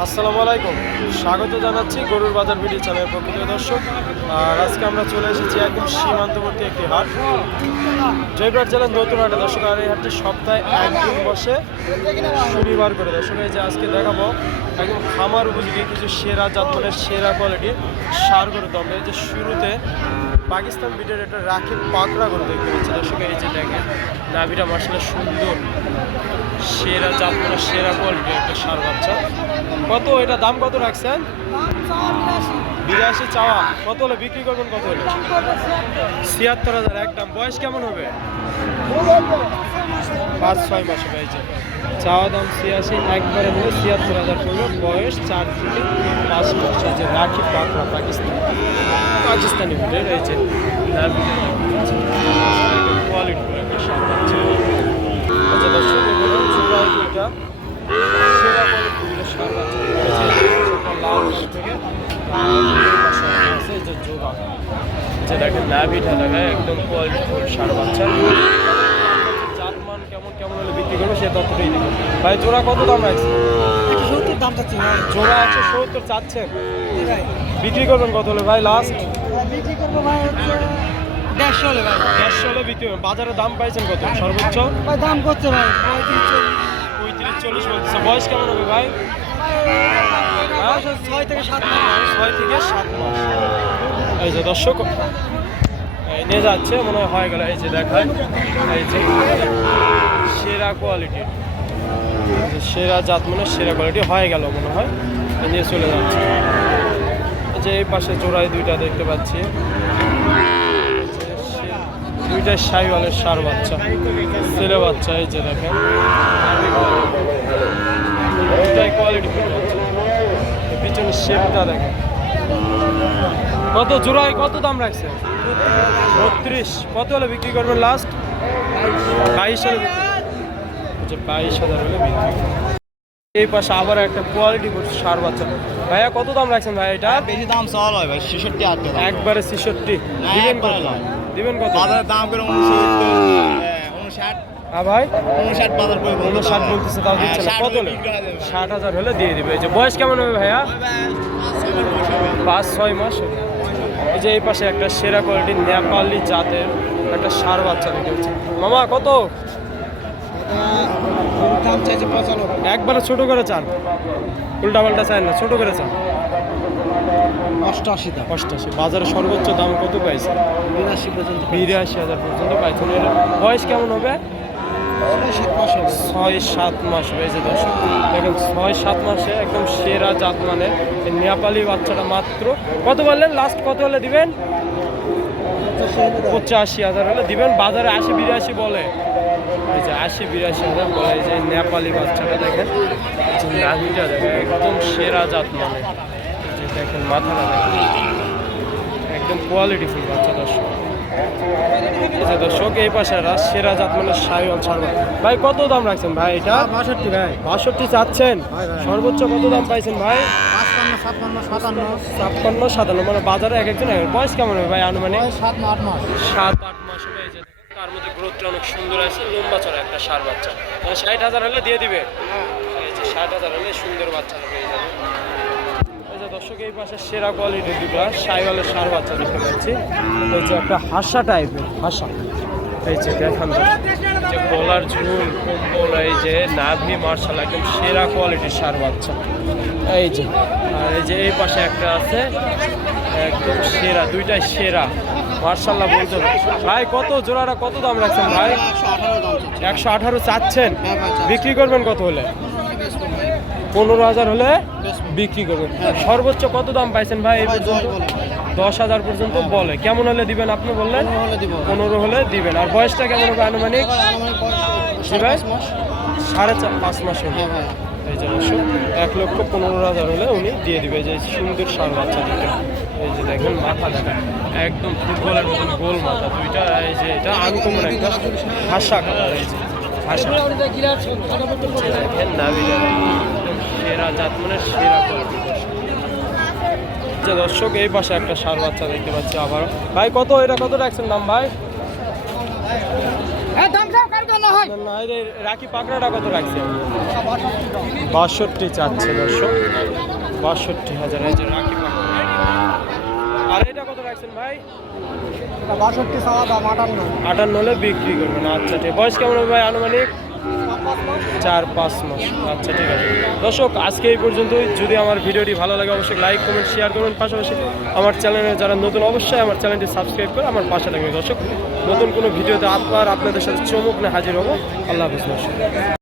আসসালামু আলাইকুম। স্বাগত জানাচ্ছি গরুর বাজার ভিডিও চ্যানেলের প্রকৃত দর্শক। আর আজকে আমরা চলে এসেছি একদম সীমান্তবর্তী একটি হাট। জয়পুরহাট জেলার নতুন হাটে, দর্শক, আর এই হাটটি সপ্তাহে একদিন বসে শনিবার করে। দর্শক, এই যে আজকে দেখাবো, একদম খামার উপযোগী কিছু সেরা জাত সেরা কোয়ালিটির সার গরু তো এই যে শুরুতে পাকিস্তান বিটের একটা রাখি পাকড়া গরু দেখতে পাচ্ছি। দর্শক, এই যে দেখেন, নাভিটা মার্শাল সুন্দর, সেরা জাত মানে সেরা কোয়ালিটি একটা সার বাচ্চা। কত এটা দাম কত রাখছেন? বিরাশি চাওয়া। কত হলে বিক্রি করবেন কত হলে? ছিয়াত্তর হাজার, একদম। বয়স কেমন হবে? পাঁচ, ছয় মাসে পেয়েছে চাওয়া দাম ছিয়াশি, একবারে হলে ছিয়াত্তর হাজার পড়বে বয়স চার থেকে পাঁচ মাস এই রাখি পাকড়া পাকিস্তান। পাকিস্তানি এই যে কোয়ালিটি যে দেখেন নাভিটা দেখায় একদম সার বাচ্চা। জাতমান কেমন কেমন হলে বিক্রি করবে সে ততটাই দিবে ভাই জোড়া কত দাম আছে সত্তর দাম চাচ্ছি জোড়া আছে সত্তর চাচ্ছেন? বিক্রি করবেন কত হলে ভাই লাস্ট বিক্রি করব ভাই দেড়শো হলে ভাই। দেড়শো হলে বিক্রি বাজারে দাম পাইছেন কত? সর্বোচ্চ? ভাই দাম করছে ভাই। চল্লিশ বলতেছে বয়স কেমন হবে ভাই? ভাই, ছয় থেকে সাত মাস। ছয় থেকে সাত মাস। এই যে দর্শক এই নিয়ে যাচ্ছে মনে হয় হয়ে গেল। এই যে দেখায় এই যে সেরা কোয়ালিটির সেরা জাত মানে সেরা কোয়ালিটি হয়ে গেল মনে হয়। নিয়ে চলে যাচ্ছে। যে এই পাশে জোড়ায় দুইটা দেখতে পাচ্ছি। দুইটা সাইওয়ালের সার বাচ্চা ছেলে বাচ্চা এই যে দেখেন। কোয়ালিটি পিছনের শেপটা দেখেন। কত জোড়ায় কত দাম রাখছে? বত্রিশ। কত হলে বিক্রি করবেন লাস্ট বাইশ হলে বিক্রি আচ্ছা বাইশ হাজার হলে বিক্রি এই পাশে আবার একটা কোয়ালিটি সার বাচ্চা। ভাইয়া কত দাম রাখছেন ভাই এটা? বেশি দাম চল হয় ভাই ছেষট্টি একবারে ছেষট্টি। দিবেন কত? বাজারের দাম করে উনষাট হ্যাঁ ভাই। উনষাট বাজার করে অন্য ষাট বলতেছে তাও দিচ্ছে না। কত ষাট হাজার হলে দিয়ে দিবে। এই যে বয়স কেমন হবে ভাইয়া? পাঁচ ছয় মাস। এই যে এই পাশে একটা সেরা কোয়ালিটির নেপালি জাতের একটা সার বাচ্চা হচ্ছে মামা কত? দাম একবারে ছোট করে চান। উল্টা পাল্টা চান না ছোট করে চান। অষ্টআশি দাম। অষ্টাশি। বাজারে সর্বোচ্চ দাম কত পাইছে? বিরাশি পর্যন্ত বিরাশি হাজার পর্যন্ত পাইছেন এর বয়স কেমন হবে? ছয় সাত মাস হয়েছে দর্শক। দেখেন ছয় সাত মাসে একদম সেরা জাত মানে নেপালি বাচ্চাটা মাত্র কত বললেন? লাস্ট কত হলে দিবেন? পঁচাশি হাজার হলে দিবেন। বাজারে আশি বিরাশি বলে। এই যে আশি বিরাশি হাজার বলে এই যে নেপালি বাচ্চাটা দেখেন। নাভিটা দেখেন একদম সেরা জাত মানে। দেখেন মাথাটা দেখেন। একদম কোয়ালিটি ফুল বাচ্চা দর্শক। এই যে দর্শক এই পাশে সেরা জাত মানে সাইওয়াল ছাড়বা ভাই কত দাম রাখছেন ভাই এটা? বাষট্টি ভাই। বাষট্টি চাচ্ছেন। সর্বোচ্চ কত দাম পাইছেন ভাই? ছাপ্পান্ন সাতান্ন। মানে বাজারে এক একজন এক এক- বয়স কেমন হবে ভাই আনুমানিক? সাত আট মাস। সাত আট মাস হবে। এই যে তার মধ্যে গ্রোথটা অনেক সুন্দর আছে। লম্বা চড়া একটা সার বাচ্চা। মানে ষাট হাজার হলে দিয়ে দিবে। এই যে ষাট হাজার হলে সুন্দর বাচ্চাটা পেয়ে যাবে এই দর্শক এই পাশে সেরা কোয়ালিটির দুটা সাইওয়ালের সার বাচ্চা দেখতে পাচ্ছি। এই যে একটা হাসা টাইপের হাসা। এই যে দেখান। যে গলার ঝুল কম্বল এই যে নাভি মার্শাল একদম সেরা কোয়ালিটির সার বাচ্চা। এই যে আর এই যে এই পাশে একটা আছে একদম সেরা দুইটাই সেরা। মার্শাল্লাহ বলতে হবে। ভাই কত জোড়াটা কত দাম রাখছেন ভাই? একশো আঠারো চাচ্ছেন? হ্যাঁ। বিক্রি করবেন কত হলে? পনেরো হাজার হলে বিক্রি করবেন। সর্বোচ্চ কত দাম পাইছেন ভাই? দশ পর্যন্ত দশ হাজার পর্যন্ত বলে। কেমন হলে দিবেন আপনি বললেন? পনেরো হলে দিবেন। আর বয়সটা কেমন হবে আনুমানিক? সাড়ে চার পাঁচ মাস। হবে হ্যাঁ এই যে অবশ্য এক লক্ষ পনেরো হাজার হলে উনি দিয়ে দিবে। যে সুন্দর সার বাচ্চা দুটো এই যে দেখেন মাথা দেখেন একদম ফুটবলের মতন গোল মাথা দুইটা। এই যে এটা আনকমন একটা হাসা কালার। এই যে হাসা। দেখেন একদম সেরা জাত মানে সেরা কোয়ালিটি যে দর্শক এই পাশে একটা সার বাচ্চা দেখতে পাচ্ছি আবার ভাই কত এটা কত রাখছেন দাম ভাই? রাখি পাকড়াটা কত রাখছে বাষট্টি চাচ্ছে দর্শক। বাষট্টি হাজার এই যে রাখি আর এটা কত রাখছেন ভাই? বাষট্টি সাওয়া দাম আটান্ন। আটান্ন হলে বিক্রি করবেন আচ্ছা ঠিক। বয়স কেমন হবে ভাই আনুমানিক? চার পাঁচ মাস। আচ্ছা ঠিক আছে। দর্শক, আজকে এই পর্যন্তই। যদি আমার ভিডিওটি ভালো লাগে, অবশ্যই লাইক কমেন্ট শেয়ার করুন। পাশাপাশি আমার চ্যানেলে যারা নতুন, অবশ্যই আমার চ্যানেলটি সাবস্ক্রাইব করে আমার পাশে থাকবে দর্শক, নতুন কোনো ভিডিওতে আবার আপনাদের সাথে চমক না হাজির হব। আল্লাহ হাফিজ